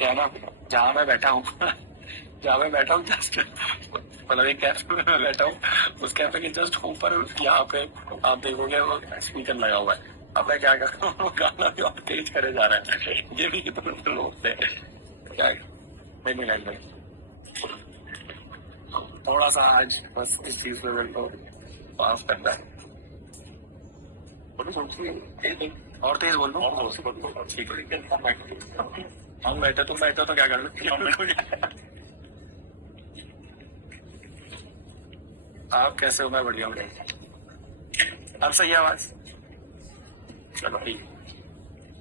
क्या ना, जहाँ मैं बैठा हूँ जहाँ मैं बैठा हूँ जस्ट मतलब एक कैफे में मैं बैठा हूँ, उस कैफे के जस्ट ऊपर यहाँ पे आप देखोगे वो स्पीकर लगा हुआ है। अब मैं क्या कर रहा हूँ, वो गाना भी और तेज करे जा रहा है। ये भी कितने लोग थे क्या। नहीं नहीं नहीं, थोड़ा सा आज बस इस चीज में मेरे को माफ करना है। और तेज बोल लो। ठीक है, हम बैठे तुम बैठो तो क्या कर लो। आप कैसे हो? मैं बढ़िया हूँ। अब सही है आवाज? चलो ठीक।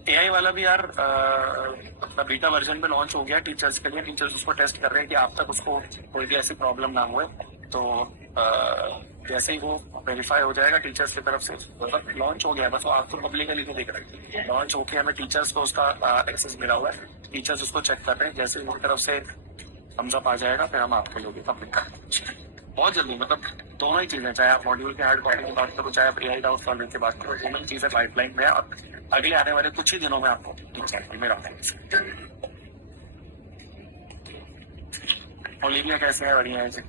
एआई वाला भी यार अपना बीटा वर्जन पे लॉन्च हो गया टीचर्स के लिए। टीचर्स उसको टेस्ट कर रहे हैं कि आप तक उसको कोई भी ऐसी प्रॉब्लम ना हुए। तो जैसे ही वो वेरीफाई हो जाएगा टीचर्स की तरफ से, मतलब लॉन्च हो गया, बस वो आपको पब्लिकली तो दिख रहा है। लॉन्च होके हमें टीचर्स को उसका एक्सेस मिला हुआ है। टीचर्स उसको चेक कर रहे हैं। जैसे उनकी तरफ से थम्स अप आ जाएगा फिर हम आपको लोग पब्लिक कर बहुत जल्दी। मतलब दोनों ही चीजें, चाहे आप मॉड्यूल के हार्ड कॉपी की बात करो, चाहे आप एआई डाउट सॉल्विंग की बात करो, दोनों ही चीजें पाइपलाइन में आप अगले आने वाले कुछ ही दिनों में आपको दिख जाएगी। मेरा ओलिविया कैसे है? बढ़िया है जी।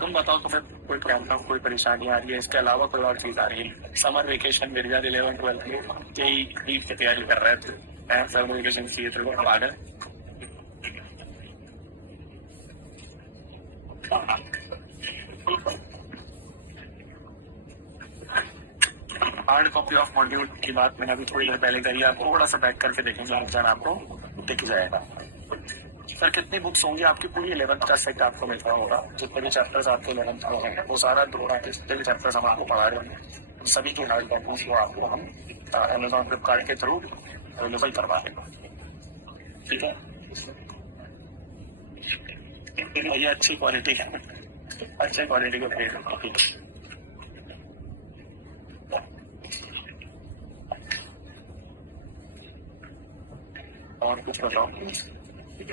तुम बताओ तो फिर कोई प्रॉब्लम, कोई परेशानी आ रही है? इसके अलावा कोई और चीज आ रही है? समर वेकेशन मेरे यार 11-12 में यही नीट की तैयारी कर रहे थे। समर वेकेशन की तो पागल। हार्ड कॉपी ऑफ मॉड्यूल की बात मैंने अभी थोड़ी देर पहले करी। आप थोड़ा सा बैक करके देखेंगे आप आपको दिख जाएगा। सर कितनी बुक्स होंगी आपकी? पूरी 11th का सेट आपको मिल रहा होगा। जितने भी चैप्टर्स आपके 11th में होंगे वो सारा द्रोणा के जितने भी चैप्टर्स हम आपको पढ़ा रहे होंगे उन सभी की हार्ड कॉपीज को आपको हम अमेजोन फ्लिपकार्ट के थ्रू अवेलेबल करवा देंगे। ठीक है, ये अच्छी क्वालिटी है, अच्छी क्वालिटी के पेज कॉपी। और कुछ बताओ?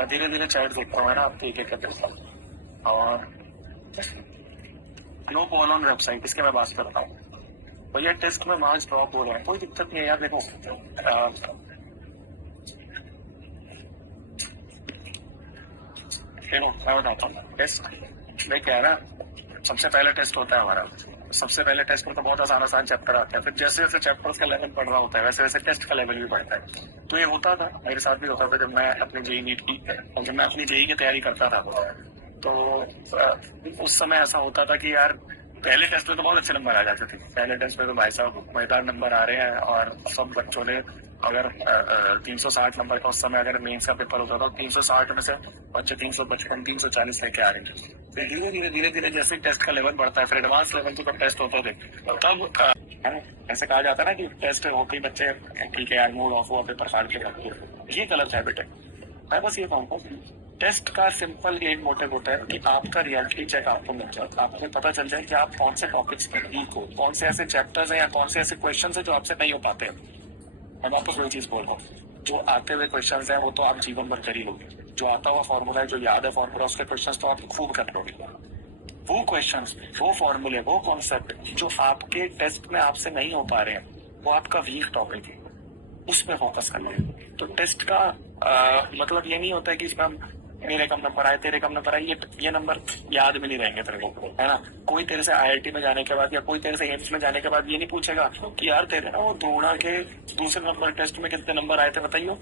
धीरे धीरे चैट देखता हूँ ना आपको एक एक करके। और नो कॉल ऑन वेबसाइट, इसके मैं बात करता हूँ। भैया टेस्ट में मार्क्स ड्रॉप हो रहे हैं, कोई दिक्कत नहीं है यार। देखो मैं बताता हूँ। टेस्ट में क्या है ना, सबसे पहले टेस्ट होता है हमारा। सबसे पहले टेस्ट में तो बहुत आसान आसान चैप्टर आते हैं। फिर जैसे जैसे चैप्टर्स का लेवल बढ़ रहा होता है वैसे वैसे टेस्ट का लेवल भी बढ़ता है। तो ये होता था, मेरे साथ भी होता था जब मैं अपने जेई नीट की और जब मैं अपनी जेई की तैयारी करता था। तो उस समय ऐसा होता था कि यार पहले टेस्ट में तो बहुत अच्छे नंबर आ जाते थे। पहले टेस्ट में तो भाई साहब मजेदार नंबर आ रहे हैं और सब बच्चों ने अगर 360 नंबर का उस समय अगर मेंस का पेपर होता था 360 में से बच्चे 355 340 लेके आ रहे थे। फिर धीरे धीरे धीरे धीरे जैसे टेस्ट का लेवल बढ़ता है, फिर एडवांस लेवल के टेस्ट होते थे, तब ऐसे कहा जाता है ना कि टेस्ट होते ही बच्चे ठीक है यार मूड ऑफ हुआ पेपर फाड़ के रखते हैं। ये गलत हैबिट है। मैं बस ये कहूँगा टेस्ट का सिंपल एक मोटिव होता है कि आपका रियलिटी चेक आपको मिल जाए, आपको पता चल जाए कि आप कौन से टॉपिक्स में वीक हो, कौन से ऐसे चैप्टर्स हैं या कौन से ऐसे क्वेश्चन है जो आपसे नहीं हो पाते हैं। मैं आपको कोई चीज बोल रहा हूँ, जो आते हुए क्वेश्चन है वो तो आप जीवन भर कर ही लोगे। जो आता हुआ फॉर्मूला है, जो याद है फॉर्मूला, उसके क्वेश्चन तो आप खूब कर लोगे। वो क्वेश्चन, वो फॉर्मूले, वो कॉन्सेप्ट जो आपके टेस्ट में आपसे नहीं हो पा रहे हैं, वो आपका वीक टॉपिक है, उसमें फोकस करना है। तो टेस्ट का मतलब ये नहीं होता है कि इसमें हम मेरे कम नंबर आए तेरे कम नंबर आए, ये नंबर याद में नहीं रहेंगे तेरे को, है ना। कोई तेरे से आईआईटी में जाने के बाद या कोई तेरे से एम्स में जाने के बाद ये नहीं पूछेगा कि यार तेरे ना वो द्रोणा के दूसरे नंबर टेस्ट में कितने नंबर आए थे बताइयो।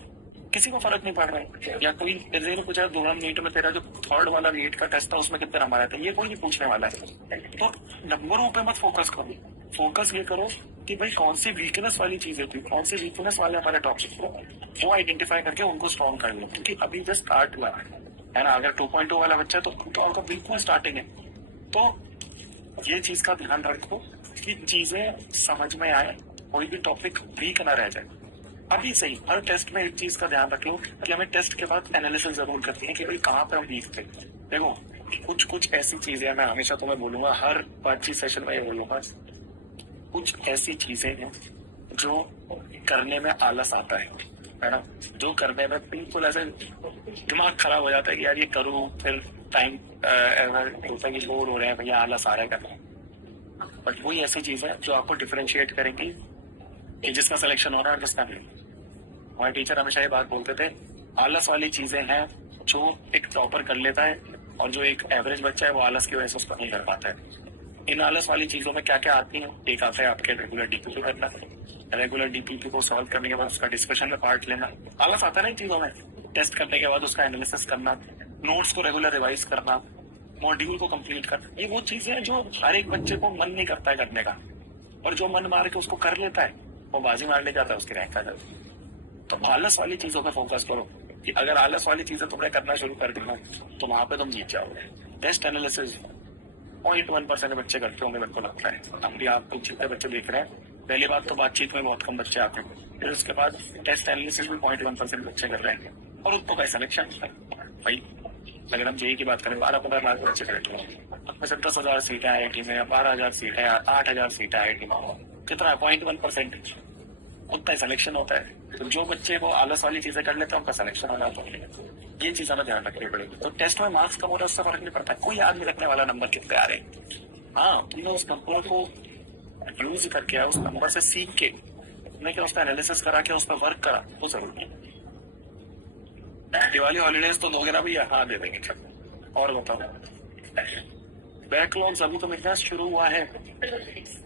किसी को फर्क नहीं पड़ रहा है। या कोई तेरे से नहीं पूछा द्रोणा नीट में तेरा जो थर्ड वाला नीट का टेस्ट था उसमें कितने नंबर आए थे, ये कोई नहीं पूछने वाला है। तो नंबरों पे मत फोकस करो, फोकस ये करो कि भाई कौन सी वीकनेस वाली चीजें थी, कौन सी वीकनेस वाले हमारे टॉपिक को वो आइडेंटिफाई करके उनको स्ट्रॉन्ग कर लो। क्योंकि अभी जस्ट स्टार्ट हुआ है ना। अगर 2.2 वाला बच्चा तो आपका बिल्कुल स्टार्टिंग है। तो ये चीज का ध्यान रखो कि चीजें समझ में आए, कोई भी टॉपिक वीक ना रह जाए। अभी सही हर टेस्ट में एक चीज का ध्यान रख लो कि हमें टेस्ट के बाद एनालिसिस जरूर करती है कि भाई कहाँ पे हम वीक थे। देखो कुछ ऐसी चीजें मैं हमेशा तुम्हें बोलूंगा, हर बातचीत सेशन में ये बोलूंगा, कुछ ऐसी चीजें हैं जो करने में आलस आता है ना। जो करने में बिल्कुल ऐसे दिमाग खराब हो जाता है कि यार ये करूँ, फिर टाइम होता है कि बोर हो रहे हैं भैया, आलस आ रहा है करना। बट वही ऐसी चीज है जो आपको डिफरेंशिएट करेंगी कि जिसका सिलेक्शन हो रहा है और जिसका नहीं। हमारे टीचर हमेशा ये बात बोलते थे, आलस वाली चीजें हैं जो एक टॉपर कर लेता है और जो एक एवरेज बच्चा है वो आलस की वजह से उसको नहीं कर पाता है। इन आलस वाली चीजों में क्या क्या आती है? एक आता है आपके रेगुलर डीपीपी करना, रेगुलर डीपीपी को सॉल्व करने के बाद उसका डिस्कशन में पार्ट लेना। आलस आता है ना इन चीजों में, टेस्ट करने के बाद उसका एनालिसिस करना, नोट्स को रेगुलर रिवाइज करना, मॉड्यूल को कंप्लीट करना। ये वो चीजें हैं जो हर एक बच्चे को मन नहीं करता है करने का, और जो मन मार के उसको कर लेता है वो बाजी मारने जाता है, उसकी रैंक आ जाती है। तो आलस वाली चीजों पे फोकस करो कि अगर आलस वाली चीजें तुमने करना शुरू कर दी ना तो वहां पे तुम जीत जाओगे। टेस्ट एनालिसिस 0.1% बच्चे करते होंगे मेरे को लगता है। अभी आप कुछ जितने बच्चे देख रहे हैं, पहली बात तो बातचीत में बहुत कम बच्चे आते हैं, फिर उसके बाद टेस्ट एनालिसिस में 0.1% बच्चे कर रहे हैं, और उनको का सिलेक्शन भाई अगर हम जेई की बात करें 12-15 लाख बच्चे करेक्ट होंगे, उसमें से 10,000 सीटें IIT में, 12,000 सीटें, 8,000 सीटें IIT में, कितना है 0.1%, उतना ही सिलेक्शन होता है। तो जो बच्चे वो आलस वाली चीजें कर लेते हैं उनका सिलेक्शन हो जाता है। ये चीज हमें ध्यान रखनी पड़ेगी। तो टेस्ट में मार्क्स कम हो रहा है उससे फर्क नहीं पड़ता, कोई याद नहीं रखने वाला नंबर कितने आ रहे हैं। हाँ, तुमने उस नंबर को यूज करके, उस नंबर से सीख के तुमने क्या उसका एनालिसिस करा के उस पर वर्क करा, वो जरूरी है। दिवाली हॉलीडेज तो दोगे ना भैया? हाँ दे देंगे। और बताओ, बैकलॉग्स अभी तो मिलना शुरू हुआ है,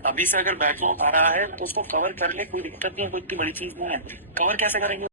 अभी से अगर बैकलॉग आ रहा है तो उसको कवर कर ले, कोई दिक्कत नहीं है, कोई इतनी बड़ी चीज नहीं है। कवर कैसे करेंगे?